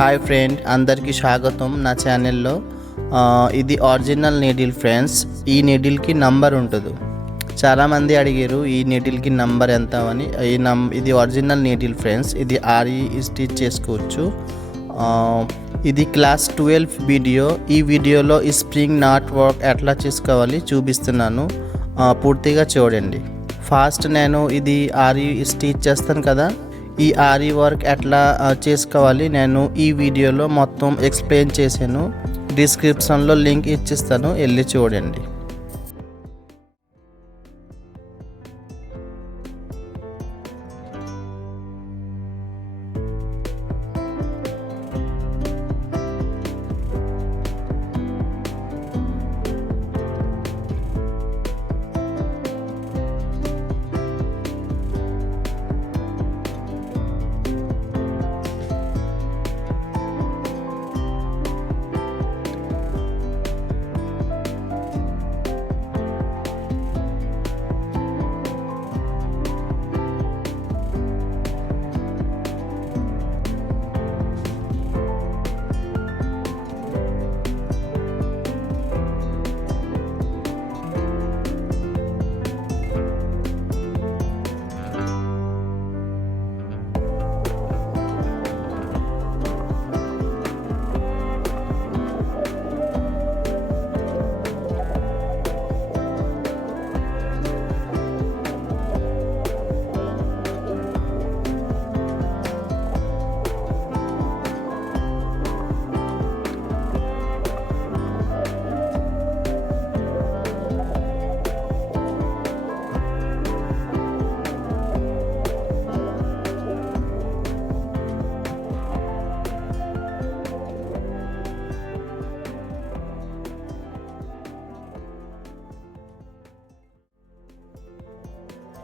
Hi friend, అందరికీ స్వాగతం నా ఛానల్లో. ఇది ఒరిజినల్ నీడిల్ ఫ్రెండ్స్. ఈ నీడిల్కి నంబర్ ఉంటుంది. చాలామంది అడిగారు ఈ నీడిల్కి నంబర్ ఎంత అని. ఇది ఒరిజినల్ నీడిల్ ఫ్రెండ్స్. ఇది ఆరి స్టిచ్ చేసుకోవచ్చు. ఇది క్లాస్ 12 వీడియో. ఈ వీడియోలో ఈ స్ప్రింగ్ నాట్ వర్క్ ఎట్లా చేసుకోవాలి చూపిస్తున్నాను, పూర్తిగా చూడండి. ఫస్ట్ నేను ఇది ఆరి స్టిచ్ చేస్తాను కదా, ఈ ఆరి వర్క్ ఎట్లా చేసుకోవాలి నేను ఈ వీడియోలో మొత్తం ఎక్స్ప్లెయిన్ చేశాను. డిస్క్రిప్షన్లో లింక్ ఇచ్చిస్తాను, వెళ్ళి చూడండి.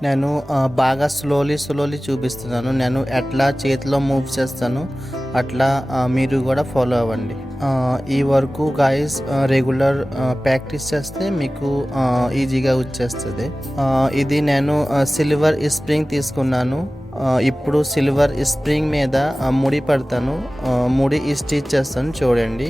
నేను బాగా స్లోలీ చూపిస్తున్నాను. నేను ఎట్లా చేతిలో మూవ్ చేస్తాను అట్లా మీరు కూడా ఫాలో అవ్వండి. ఈ వరకు గాయస్ రెగ్యులర్ ప్రాక్టీస్ చేస్తే మీకు ఈజీగా వచ్చేస్తుంది. ఇది నేను సిల్వర్ స్ప్రింగ్ తీసుకున్నాను. ఇప్పుడు సిల్వర్ స్ప్రింగ్ మీద ముడి పడతాను, ముడి స్టిచ్ చేస్తాను చూడండి.